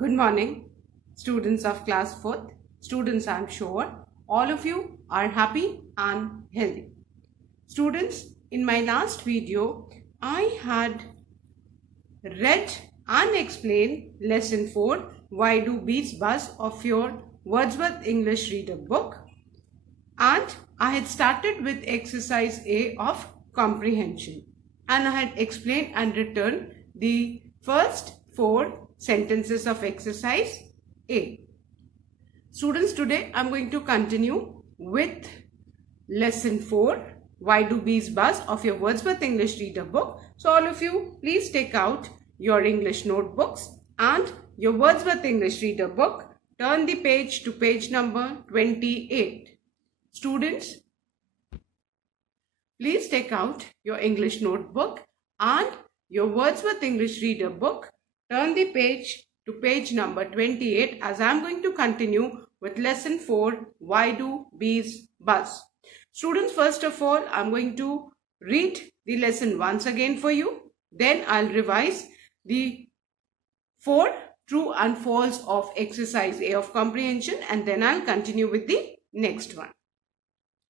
Good morning, students of class 4th. Students, I'm sure all of you are happy and healthy. Students, in my last video, I had read and explained lesson 4, Why Do Bees Buzz, of your Wordsworth English Reader book. And I had started with exercise A of comprehension. And I had explained and written the first 4 sentences of exercise A. Students, today I'm going to continue with lesson 4, Why Do Bees Buzz, of your Wordsworth English Reader book. So all of you, please take out your English notebooks and your Wordsworth English Reader book. Turn the page to page number 28. Students, please take out your English notebook and your Wordsworth English Reader book. Turn the page to page number 28 as I am going to continue with lesson 4, Why Do Bees Buzz? Students, first of all, I am going to read the lesson once again for you. Then I'll revise the 4 true and false of exercise A of comprehension, and then I'll continue with the next one.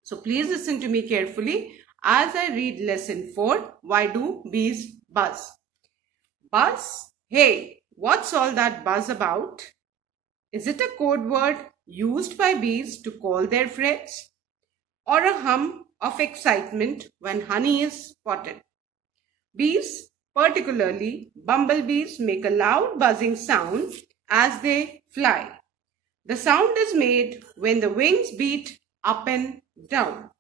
So please listen to me carefully as I read lesson 4, Why Do Bees Buzz? Buzz? Hey, what's all that buzz about? Is it a code word used by bees to call their friends? Or a hum of excitement when honey is spotted? Bees, particularly bumblebees, make a loud buzzing sound as they fly. The sound is made when the wings beat up and down.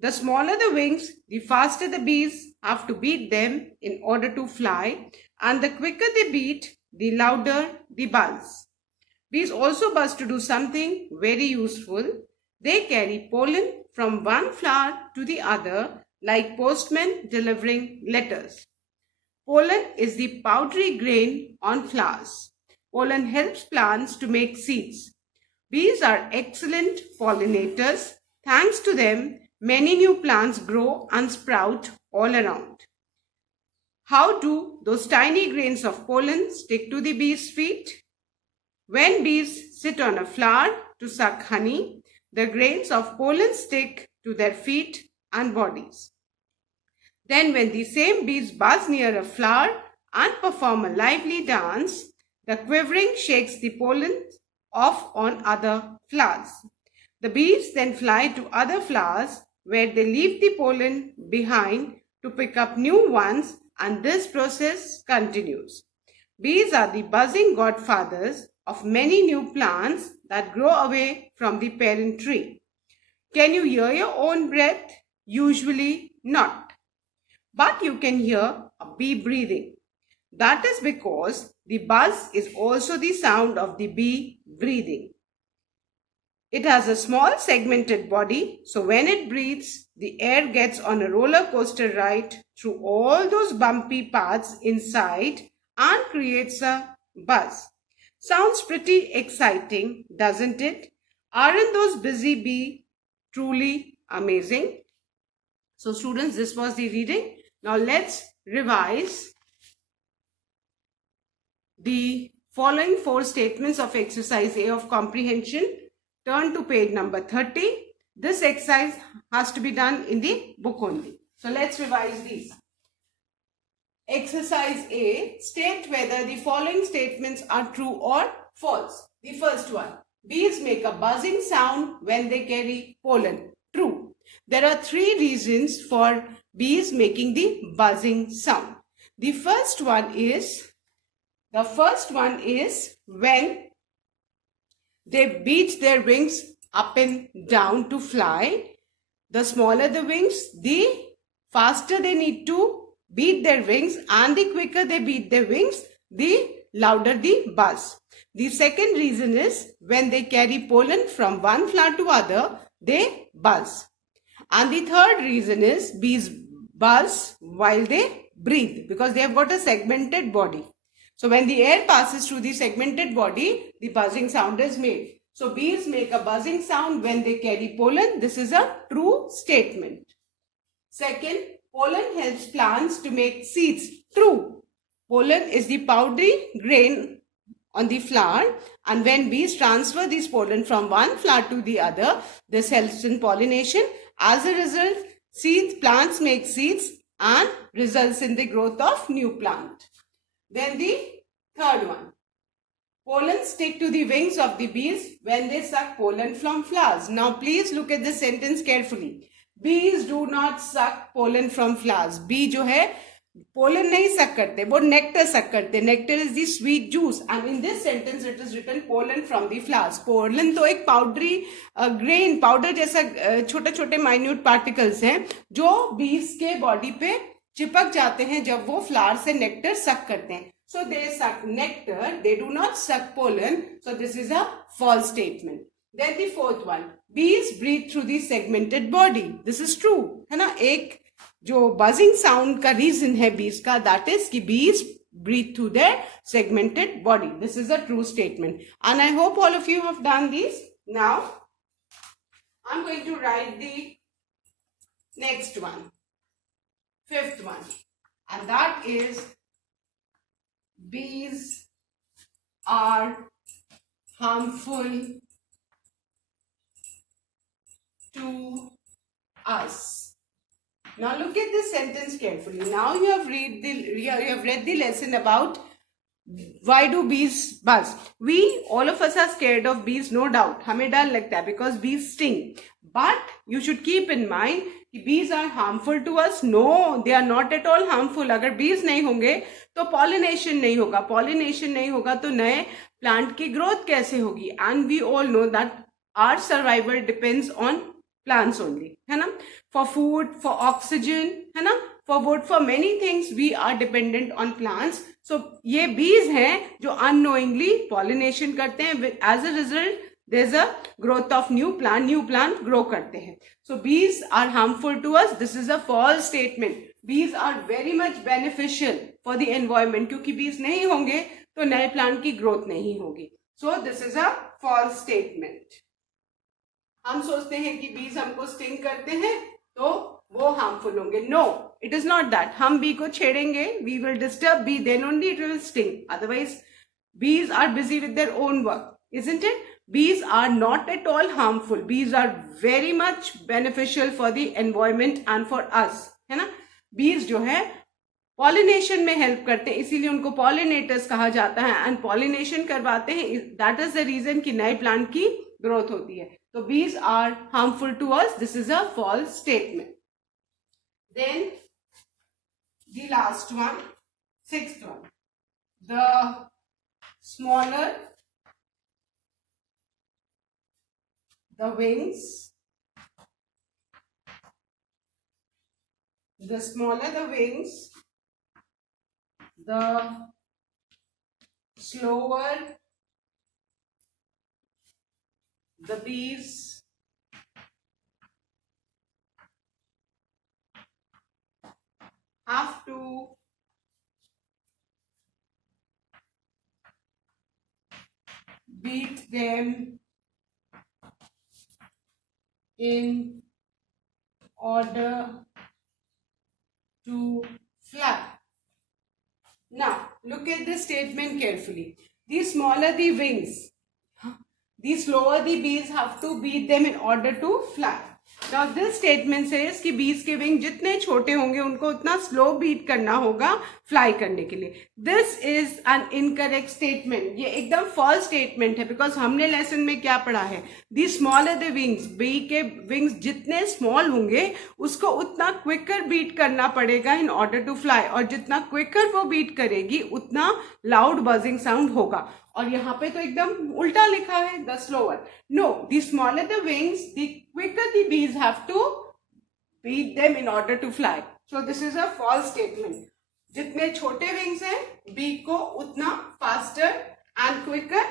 The smaller the wings, the faster the bees have to beat them in order to fly, and the quicker they beat, the louder the buzz. Bees also buzz to do something very useful. They carry pollen from one flower to the other, like postmen delivering letters. Pollen is the powdery grain on flowers. Pollen helps plants to make seeds. Bees are excellent pollinators. Thanks to them, many new plants grow and sprout all around. How do those tiny grains of pollen stick to the bee's feet? When bees sit on a flower to suck honey, the grains of pollen stick to their feet and bodies. Then when the same bees buzz near a flower and perform a lively dance, the quivering shakes the pollen off on other flowers. The bees then fly to other flowers where they leave the pollen behind to pick up new ones, and this process continues. Bees are the buzzing godfathers of many new plants that grow away from the parent tree. Can you hear your own breath? Usually not. But you can hear a bee breathing. That is because the buzz is also the sound of the bee breathing. It has a small segmented body, so when it breathes, the air gets on a roller coaster ride through all those bumpy paths inside and creates a buzz. Sounds pretty exciting, doesn't it? Aren't those busy bees truly amazing? So students, this was the reading. Now let's revise the following 4 statements of exercise A of comprehension. Turn to page number 30. This exercise has to be done in the book only. So let's revise these. Exercise A, state whether the following statements are true or false. The first one, bees make a buzzing sound when they carry pollen. True. There are 3 reasons for bees making the buzzing sound. The first one is when they beat their wings up and down to fly. The smaller the wings, the faster they need to beat their wings, and the quicker they beat their wings, the louder the buzz. The second reason is when they carry pollen from one flower to other, they buzz. And the third reason is bees buzz while they breathe because they have got a segmented body. So when the air passes through the segmented body, the buzzing sound is made. So bees make a buzzing sound when they carry pollen. This is a true statement. Second, pollen helps plants to make seeds. True. Pollen is the powdery grain on the flower, and when bees transfer this pollen from one flower to the other, this helps in pollination. As a result, plants make seeds and results in the growth of new plant. Then the third one. Pollen stick to the wings of the bees when they suck pollen from flowers. Now please look at the sentence carefully. Bees do not suck pollen from flowers. Bee जो है pollen नहीं सक करते, वो nectar suck करते. Nectar is the sweet juice, and in this sentence it is written pollen from the flowers. Pollen तो एक powdery grain powder जैसा छोटे छोटे माइन्यूट पार्टिकल्स हैं जो बीज के बॉडी पे चिपक जाते हैं जब वो फ्लावर से नेक्टर सक करते हैं. So they suck nectar, they do not suck pollen. So this is a false statement. Then the fourth one, bees breathe through the segmented body. This is true, है ना. एक जो buzzing sound का reason है bees का, that is कि bees breathe through their segmented body. This is a true statement, and I hope all of you have done these. Now I'm going to write the next one, fifth one, and that is bees are harmful to us. Now look at this sentence carefully. Now you have read the lesson about why do bees buzz. We all of us are scared of bees, no doubt. हमें डर लगता है because bees sting. But you should keep in mind कि bees are harmful to us. No, they are not at all harmful. अगर bees नहीं होंगे तो pollination नहीं होगा. Pollination नहीं होगा तो नए plant की growth कैसे होगी? And we all know that our survival depends on plants only, है ना. For food, for oxygen, है ना, for wood, for many things we are dependent on plants. So ये bees हैं जो unknowingly pollination करते हैं. As a result, there's a growth of new plant grow करते हैं. So bees are harmful to us. This is a false statement. Bees are very much beneficial for the environment. क्योंकि bees नहीं होंगे तो नए plant की growth नहीं होगी. So this is a false statement. हम सोचते हैं कि बीज हमको स्टिंग करते हैं तो वो हार्मफुल होंगे. No, it is not that. हम बी को छेड़ेंगे, we will disturb bee, then only it will sting. Otherwise bees are busy with their own work, isn't it? Bees are not at all harmful. Bees are very much beneficial for the environment and for us, है ना. bees जो है pollination में help करते हैं, इसीलिए उनको pollinators कहा जाता है. एंड पॉलिनेशन करवाते हैं, दैट इज द रीजन कि नए प्लांट की ग्रोथ होती है. So bees are harmful to us. This is a false statement. Then the last one, sixth one. The smaller the wings, the smaller the wings, the slower the bees have to beat them in order to fly. Now look at this statement carefully. The smaller the wings, the slower the bees have to beat them in order to fly. Now this statement says कि bees के wing जितने छोटे होंगे उनको उतना slow beat करना होगा fly करने के लिए. This is an incorrect statement. ये एकदम false statement है because हमने lesson में क्या पढ़ा है? The smaller the wings, bee के wings जितने small होंगे उसको उतना quicker beat करना पड़ेगा in order to fly, और जितना quicker वो beat करेगी उतना loud buzzing sound होगा. और यहाँ पे तो एकदम उल्टा लिखा है, the slower. No, the smaller the wings, the quicker the bees have to beat them in order to fly. So this is a false statement. जितने छोटे wings हैं, bee को उतना faster and quicker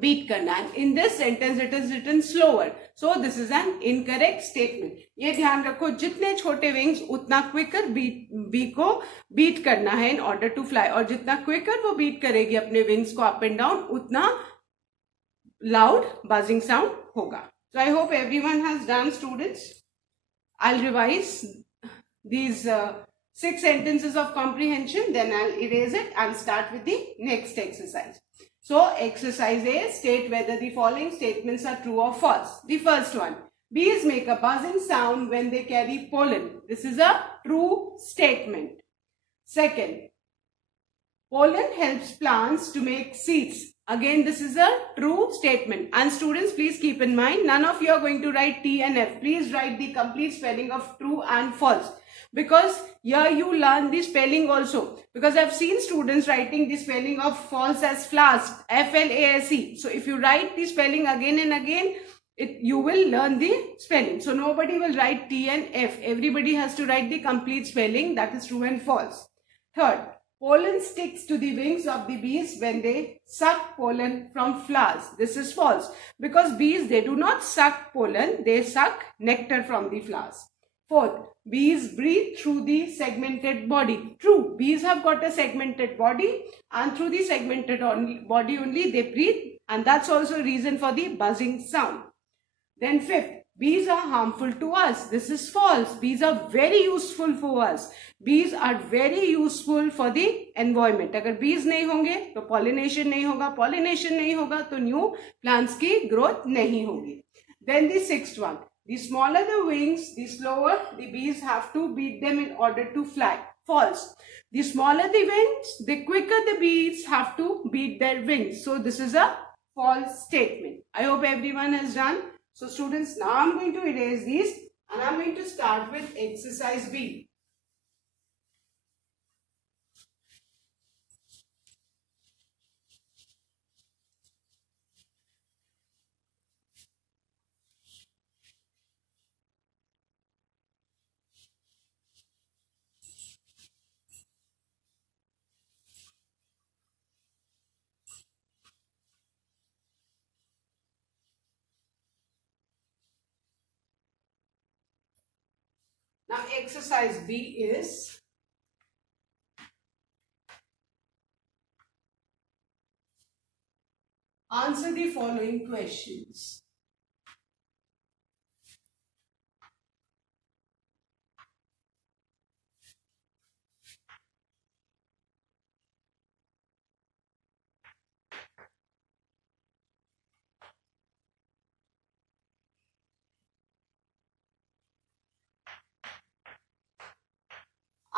beat करना है. In this sentence it is written slower. So this is an incorrect statement. ये ध्यान रखो, जितने छोटे wings उतना quicker bee को beat करना है in order to fly, और जितना quicker वो beat करेगी अपने wings को up and down उतना loud buzzing sound होगा. So I hope everyone has done, students. I'll revise these 6 sentences of comprehension, then I'll erase it and start with the next exercise. So exercise A, state whether the following statements are true or false. The first one, bees make a buzzing sound when they carry pollen. This is a true statement. Second, pollen helps plants to make seeds. Again, this is a true statement. And students, please keep in mind, none of you are going to write T and F. Please write the complete spelling of true and false. Because here you learn the spelling also. Because I've seen students writing the spelling of false as flask, F-L-A-S-E. So if you write the spelling again and again, you will learn the spelling. So nobody will write T and F. Everybody has to write the complete spelling, that is true and false. Third, pollen sticks to the wings of the bees when they suck pollen from flowers. This is false because bees, they do not suck pollen, they suck nectar from the flowers. Fourth, bees breathe through the segmented body. True, bees have got a segmented body and through the segmented body only they breathe, and that's also a reason for the buzzing sound. Then fifth, bees are harmful to us. This is false. Bees are very useful for us. Bees are very useful for the environment. अगर bees नहीं होंगे तो pollination नहीं होगा, pollination नहीं होगा तो new plants की growth नहीं होगी. Then the sixth one, the smaller the wings, the slower the bees have to beat them in order to fly. False. The smaller the wings, the quicker the bees have to beat their wings. So this is a false statement. I hope everyone has done. So students, now I'm going to erase these and I'm going to start with exercise B. Now exercise B is answer the following questions.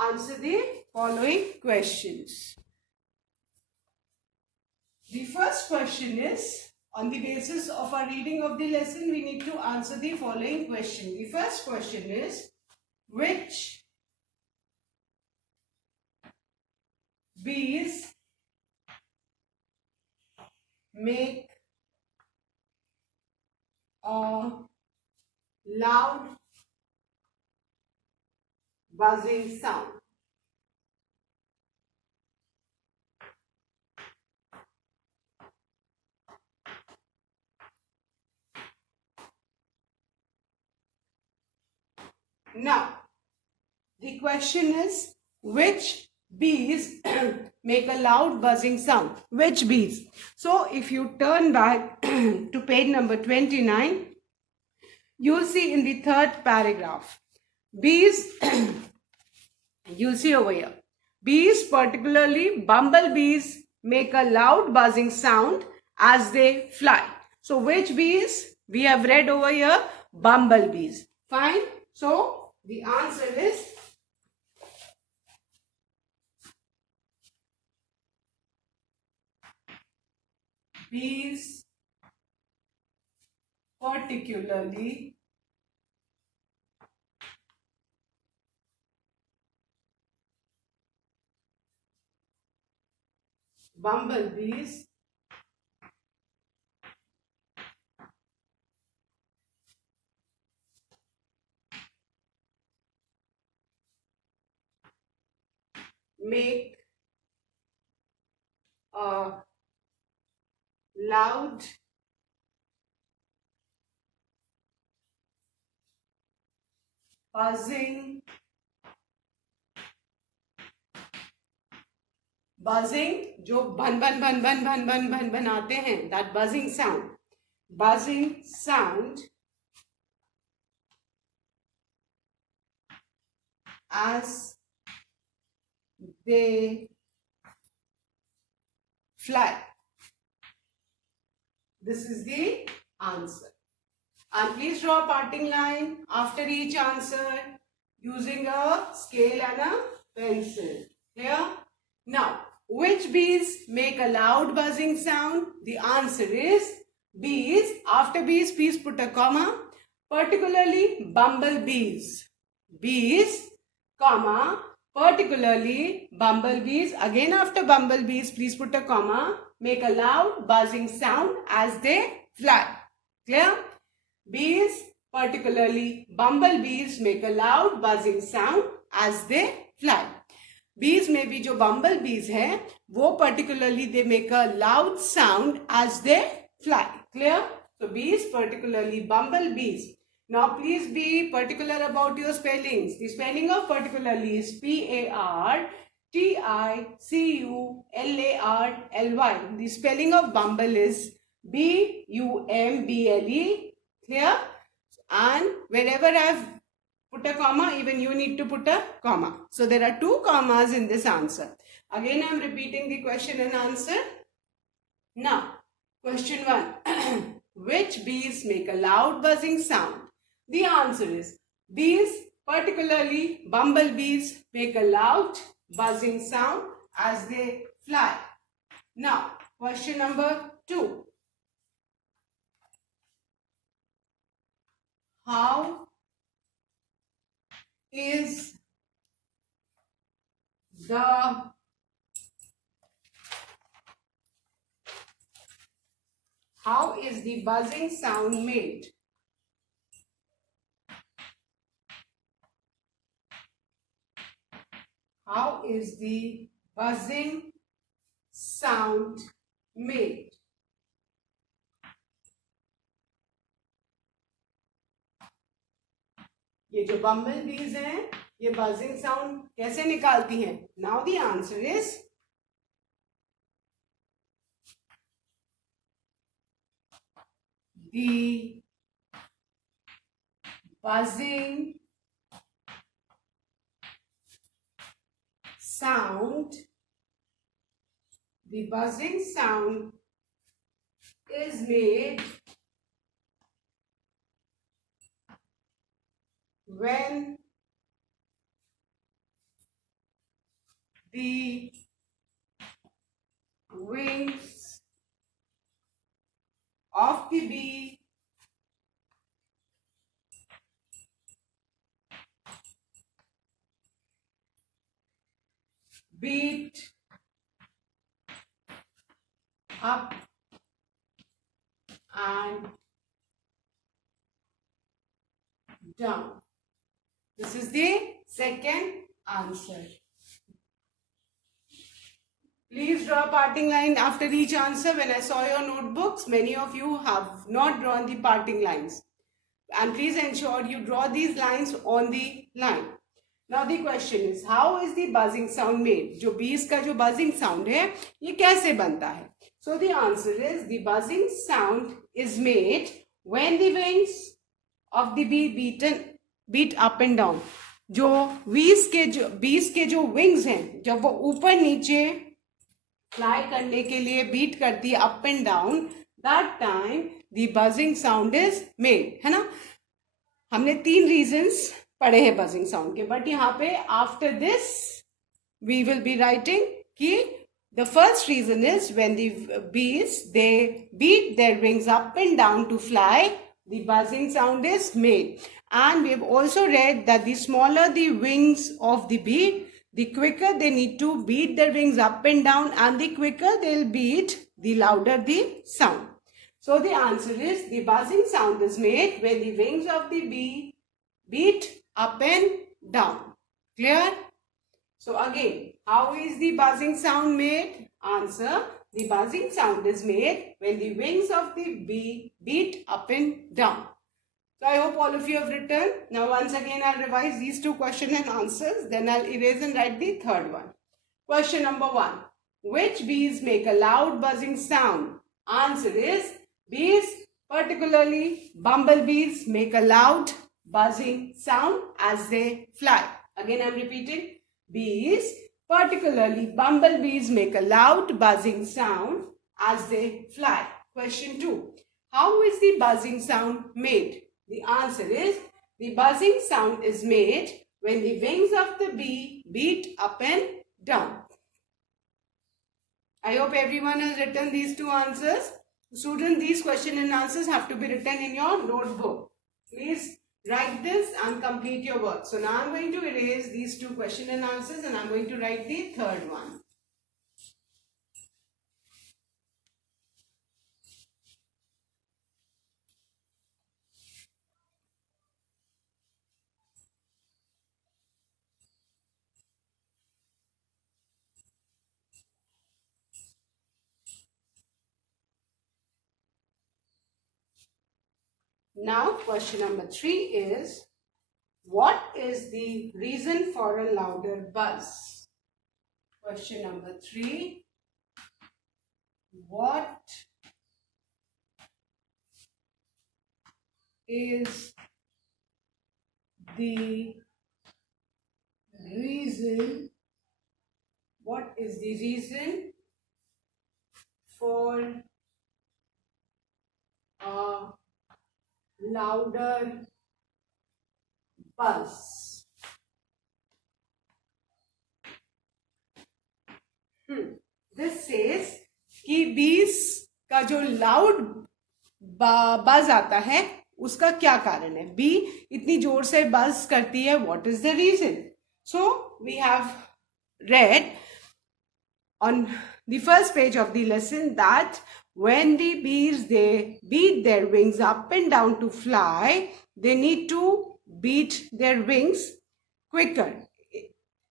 Answer the following questions. The first question is, on the basis of our reading of the lesson, we need to answer the following question. The first question is, which bees make a loud buzzing sound? Now, the question is, which bees make a loud buzzing sound? Which bees? So, if you turn back to page number 29, you'll see in the third paragraph, bees, you'll see over here, bees, particularly bumblebees, make a loud buzzing sound as they fly. So, which bees? We have read over here, bumblebees. Fine. So, the answer is bees, particularly bumblebees, make a loud buzzing जो बन बन बन बन बन बन बन बनाते हैं, that buzzing sound as they fly. This is the answer. And please draw a parting line after each answer using a scale and a pencil. Clear? Now, which bees make a loud buzzing sound? The answer is bees. After bees, please put a comma. Particularly bumblebees. Bees, comma, particularly bumblebees. Again after bumblebees, please put a comma. Make a loud buzzing sound as they fly. Clear? Bees, particularly bumblebees, make a loud buzzing sound as they fly. Bees में भी जो bumblebees हैं, वो particularly they make a loud sound as they fly. Clear? So bees, particularly bumblebees. Now please be particular about your spellings. The spelling of particularly is P-A-R-T-I-C-U-L-A-R-L-Y. The spelling of bumble is B-U-M-B-L-E. Clear? And wherever I've put a comma, even you need to put a comma. So there are 2 commas in this answer. Again, I'm repeating the question and answer. Now, question 1. Which bees make a loud buzzing sound? The answer is bees, particularly bumblebees, make a loud buzzing sound as they fly. Now, question number 2. How is the buzzing sound made? How is the buzzing sound made? ये जो बम्बल बीज हैं, ये buzzing sound कैसे निकालती हैं? Now the answer is the buzzing sound is made when the wings of the bee beat up and down. This is the second answer. Please draw a parting line after each answer. When I saw your notebooks, many of you have not drawn the parting lines. And please ensure you draw these lines on the line. Now the question is, how is the buzzing sound made? जो bees का जो buzzing sound है, ये कैसे बनता है? So the answer is, the buzzing sound is made when the wings of the bee beat up and down. जो bees के जो wings हैं, जब वो ऊपर नीचे fly करने के लिए beat करती है up and down, that time the buzzing sound is made. है ना? हमने 3 reasons पढ़े हैं buzzing sound के, but यहाँ पे after this we will be writing कि the first reason is when the bees they beat their wings up and down to fly, the buzzing sound is made. And we have also read that the smaller the wings of the bee, the quicker they need to beat their wings up and down, and the quicker they'll beat, the louder the sound. So the answer is, the buzzing sound is made when the wings of the bee beat up and down. Clear? So again, how is the buzzing sound made? Answer, the buzzing sound is made when the wings of the bee beat up and down. So I hope all of you have written. Now once again I'll revise these 2 question and answers. Then I'll erase and write the third one. Question number 1. Which bees make a loud buzzing sound? Answer is, bees, particularly bumblebees, make a loud buzzing sound as they fly. Again I'm repeating. Bees, particularly bumblebees, make a loud buzzing sound as they fly. Question 2. How is the buzzing sound made? The answer is the buzzing sound is made when the wings of the bee beat up and down. I hope everyone has written these two answers. Students, these question and answers have to be written in your notebook. Please write this and complete your work. So now I'm going to erase these two question and answers and I'm going to write the third one. Now question number 3 is, what is the reason for a louder buzz? Question number 3. What is the reason? What is the reason for a louder buzz? This says कि बीस का जो loud बज आता है उसका क्या कारण है? बी इतनी जोर से बज करती है. What is the reason? So we have read on the first page of the lesson that when the bees they beat their wings up and down to fly, they need to beat their wings quicker.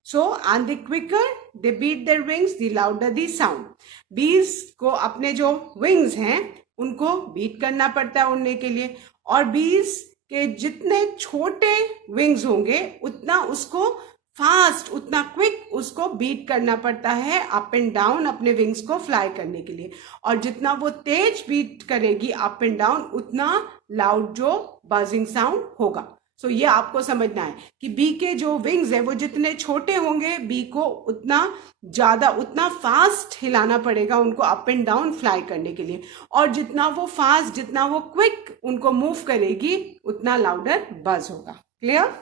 So, and the quicker they beat their wings, the louder the sound. Bees को अपने जो wings हैं उनको beat करना पड़ता है उड़ने के लिए, और bees के जितने छोटे wings होंगे उतना उसको फास्ट, उतना क्विक उसको बीट करना पड़ता है अप एंड डाउन अपने विंग्स को फ्लाई करने के लिए. और जितना वो तेज बीट करेगी अप एंड डाउन उतना लाउड जो बजिंग साउंड होगा. सो ये आपको समझना है कि बी के जो विंग्स है वो जितने छोटे होंगे बी को उतना ज्यादा उतना फास्ट हिलाना पड़ेगा उनको अप एंड डाउन फ्लाई करने के लिए, और जितना वो फास्ट जितना वो क्विक उनको मूव करेगी उतना लाउडर बज होगा. Clear?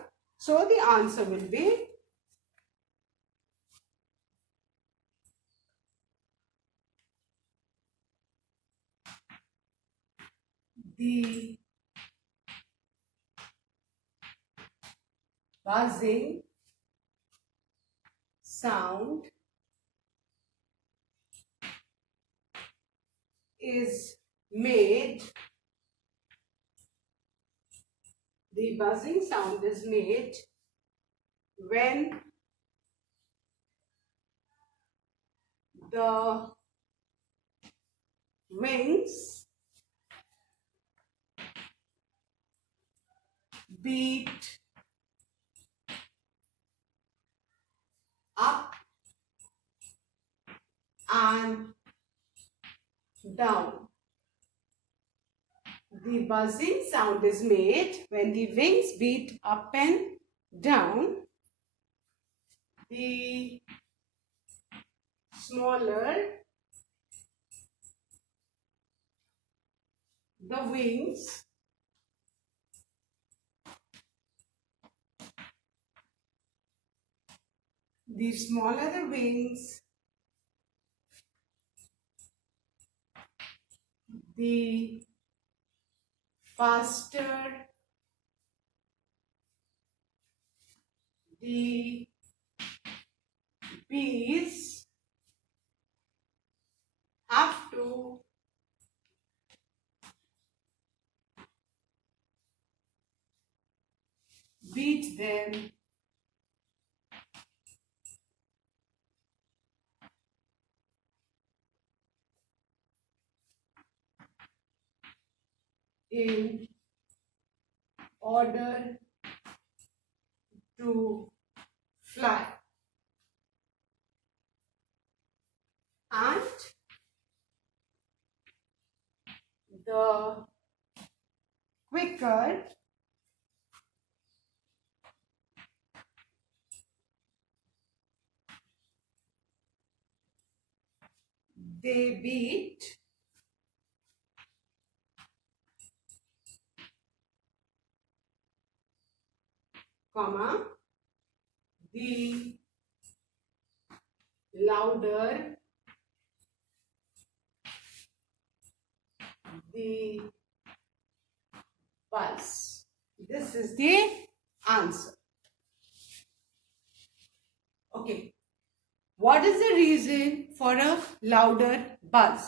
So the answer will be the buzzing sound is made. The buzzing sound is made when the wings beat up and down. The buzzing sound is made when the wings beat up and down. The smaller the wings, the smaller the wings, the faster the bees have to beat them in order to fly. And the quicker they beat comma, the louder the buzz. This is the answer. Okay. What is the reason for a louder buzz?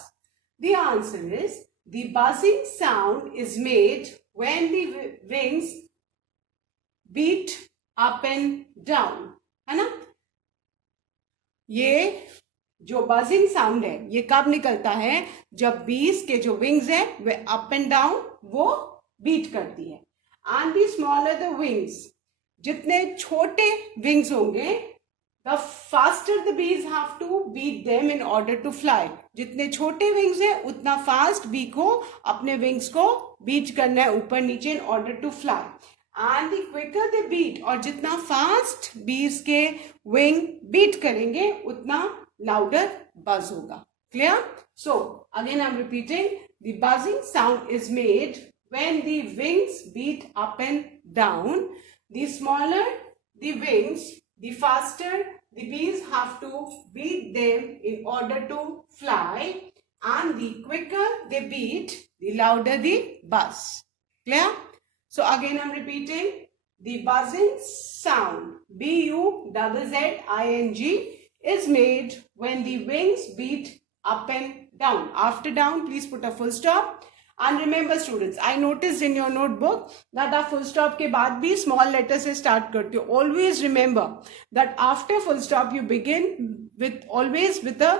The answer is the buzzing sound is made when the wings beat up and down. है ना? ये जो buzzing sound है ये कब निकलता है? जब बीज के जो विंग्स है वे अप एंड डाउन वो बीट करती है. And the smaller the wings, जितने छोटे विंग्स होंगे the faster the bees have to beat them in order to fly. जितने छोटे विंग्स है उतना फास्ट बी को अपने विंग्स को बीट करना है ऊपर नीचे in order to fly. And the quicker the beat, और जितना फास्ट बीज के विंग बीट करेंगे उतना लाउडर बज होगा. Clear? So again I am repeating, the buzzing sound is made when the wings beat up and down. The smaller the wings, the faster the bees have to beat them in order to fly, and the quicker they beat, the louder the buzz. Clear? So again I'm repeating, the buzzing sound, B-U-Z-Z-I-N-G, is made when the wings beat up and down. After down, please put a full stop. And remember students, I noticed in your notebook that आप full stop के बाद भी small letter से start करते हो. Always remember that after full stop you begin with always with a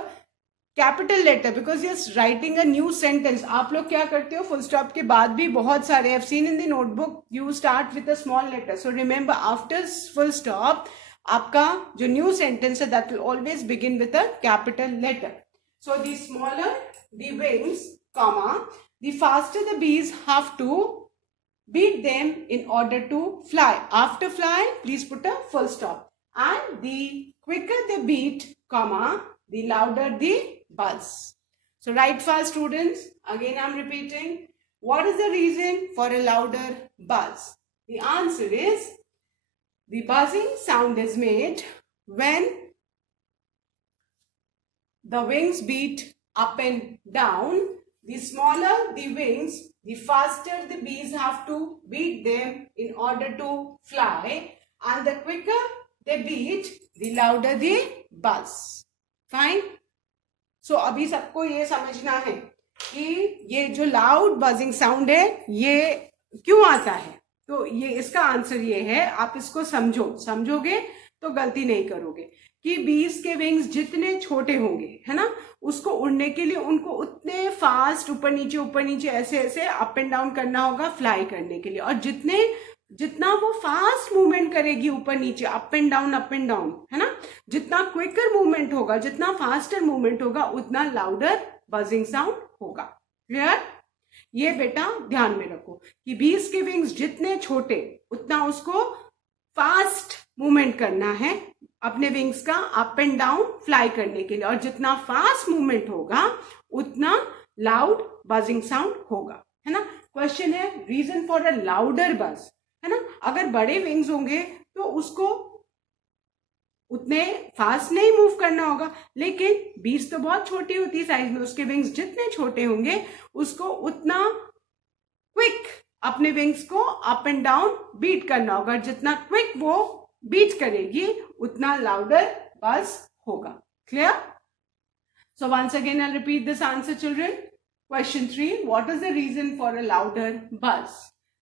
capital letter because you're writing a new sentence. आप लोग क्या करते हो? full stop के बाद भी बहुत सारे, I've seen in the notebook you start with a small letter. So remember after full stop आपका जो new sentence है that will always begin with a capital letter. So the smaller the wings, comma, the faster the bees have to beat them in order to fly. After fly, please put a full stop. And the quicker they beat, comma, the louder the buzz. So write fast students. Again I am repeating. What is the reason for a louder buzz? The answer is the buzzing sound is made when the wings beat up and down. The smaller the wings, the faster the bees have to beat them in order to fly, and the quicker they beat, the louder the buzz. Fine? So अभी सबको ये समझना है कि ये जो loud buzzing sound है ये क्यों आता है. तो ये इसका आंसर ये है, आप इसको समझोगे तो गलती नहीं करोगे कि बीज के विंग्स जितने छोटे होंगे है ना, उसको उड़ने के लिए उनको उतने फास्ट ऊपर नीचे ऐसे ऐसे अप एंड डाउन करना होगा फ्लाई करने के लिए. और जितना वो फास्ट मूवमेंट करेगी ऊपर नीचे अप एंड डाउन है ना, जितना क्विकर मूवमेंट होगा, जितना फास्टर मूवमेंट होगा उतना लाउडर बजिंग साउंड होगा. क्लियर? ये बेटा ध्यान में रखो कि बीज के विंग्स जितने छोटे उतना उसको फास्ट मूवमेंट करना है अपने विंग्स का अप एंड डाउन फ्लाई करने के लिए, और जितना फास्ट मूवमेंट होगा उतना लाउड बजिंग साउंड होगा. है ना? क्वेश्चन है रीजन फॉर अ लाउडर बज, है ना. अगर बड़े विंग्स होंगे तो उसको उतने फास्ट नहीं मूव करना होगा, लेकिन बीज तो बहुत छोटी होती है साइज में, उसके विंग्स जितने छोटे होंगे उसको उतना क्विक अपने विंग्स को अप एंड डाउन बीट करना होगा. जितना क्विक वो बीट करेगी उतना लाउडर बज होगा. Clear? So once again I repeat this answer children. Question 3, what is the reason for a louder buzz?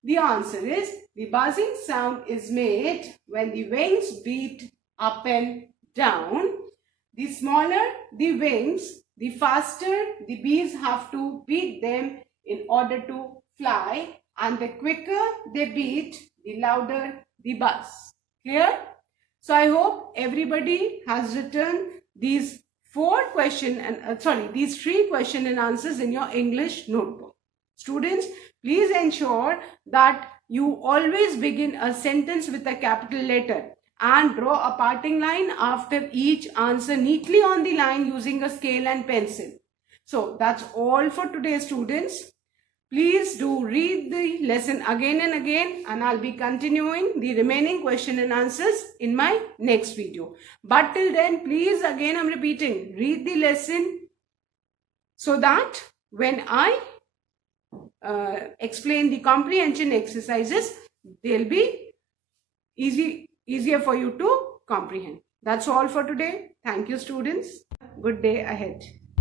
The answer is the buzzing sound is made when the wings beat up and down. The smaller the wings, the faster the bees have to beat them in order to fly, and the quicker they beat, the louder the buzz. Clear? So I hope everybody has written these these 3 question and answers in your English notebook. Students, please ensure that you always begin a sentence with a capital letter and draw a parting line after each answer neatly on the line using a scale and pencil. So that's all for today students. Please do read the lesson again and again, and I'll be continuing the remaining question and answers in my next video. But till then, please, again I'm repeating, read the lesson so that when I explain the comprehension exercises, they'll be easier for you to comprehend. That's all for today. Thank you, students. Good day ahead.